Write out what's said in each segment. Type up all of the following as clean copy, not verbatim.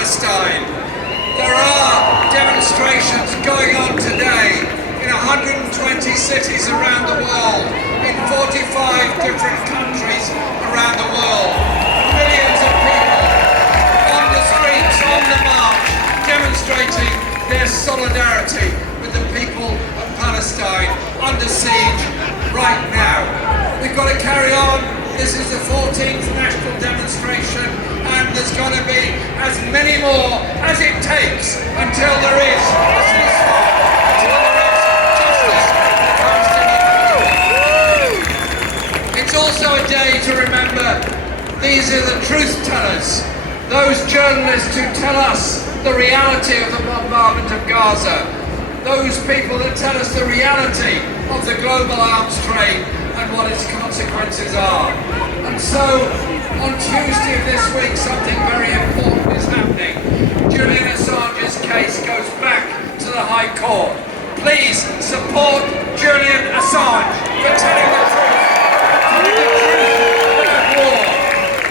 Palestine. There are demonstrations going on today in 120 cities around the world, in 45 different countries around the world. Millions of people on the streets, on the march, demonstrating their solidarity with the people of Palestine under siege right now. We've got to carry on. This is the 14th national demonstration, and there's going to be as many more as it takes until there is a ceasefire, until there is justice for the Palestinian people. It's also a day to remember these are the truth tellers, those journalists who tell us the reality of the bombardment of Gaza, those people that tell us the reality of the global arms trade and what its consequences are. And so, on Tuesday of this week, something very important is happening. Julian Assange's case goes back to the High Court. Please support Julian Assange for telling the truth about war,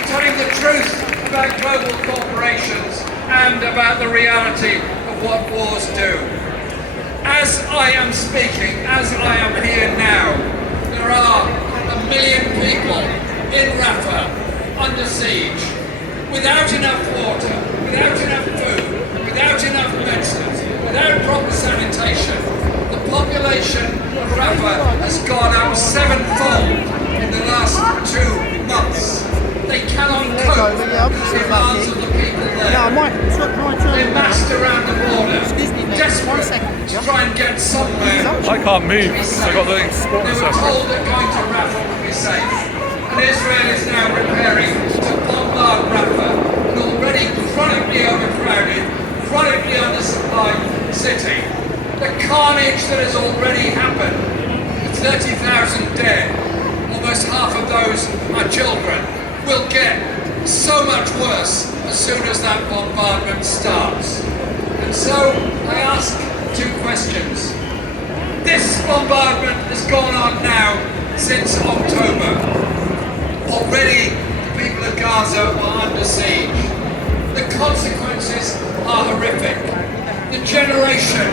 telling the truth about global corporations and about the reality of what wars do. As I am speaking, as I am here now, there are 1 million people in Rafah under siege, without enough water, without enough food, without enough medicines, without proper sanitation. The population of Rafah has gone up 7-fold in the last 2 months. They cannot cope with the demands of the people there. They're massed around the border, desperate to try and get somewhere. I can't move because I got the sport They were told that going to Rafah would be safe. And Israel is now preparing to bombard Rafah, an already chronically overcrowded, chronically undersupplied city. The carnage that has already happened, 30,000 dead, almost half of those are children, will get so much worse as soon as that bombardment starts. And so I ask 2 questions. This bombardment has gone on now since October. Already the people of Gaza are under siege. The consequences are horrific. The generation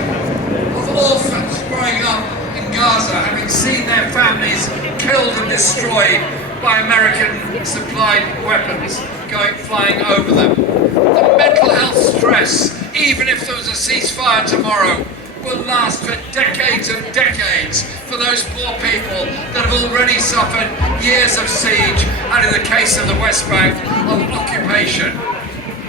of orphans growing up in Gaza, having seen their families killed and destroyed by American supplied weapons flying over them. The mental health stress, even if there was a ceasefire tomorrow, will last for decades and decades for those poor people that have already suffered years of siege and, in the case of the West Bank, of occupation.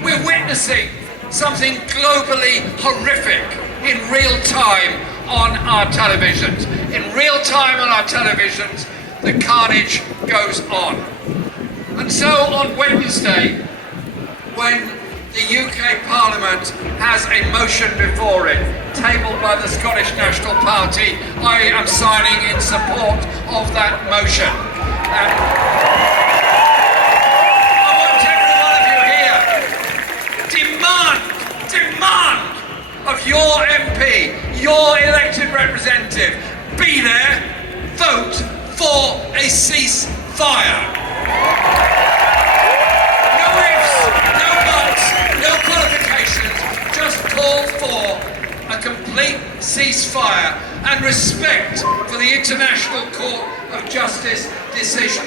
We're witnessing something globally horrific in real time on our televisions. In real time on our televisions, the carnage goes on. And so on Wednesday, when the UK Parliament has a motion before it, tabled by the Scottish National Party, I am signing in support of that motion. I want every one of you here, demand of your MP, your elected representative, be there, vote for a ceasefire. No ifs, no buts, no qualifications, just call for a complete ceasefire and respect for the International Court of Justice decision.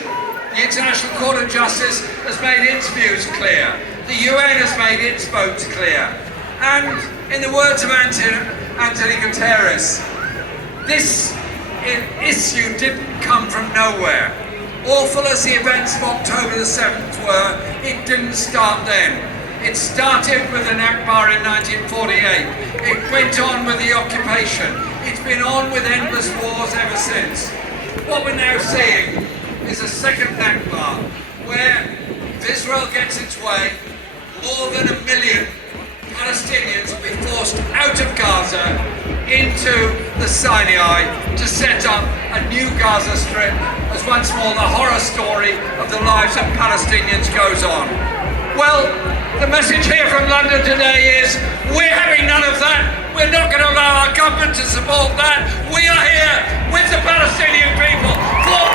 The International Court of Justice has made its views clear. The UN has made its votes clear. And in the words of Antonio Guterres, this issue didn't come from nowhere. Awful as the events of October the 7th were, it didn't start then. It started with the Nakba in 1948. It went on with the occupation. It's been on with endless wars ever since. What we're now seeing is a second Nakba, where if Israel gets its way, more than 1 million Palestinians will be forced out of Gaza into the Sinai to set up a new Gaza Strip as once more the horror story of the lives of Palestinians goes on. Well, the message here from London today is we're having none of that. We're not going to allow our government to support that. We are here with the Palestinian people for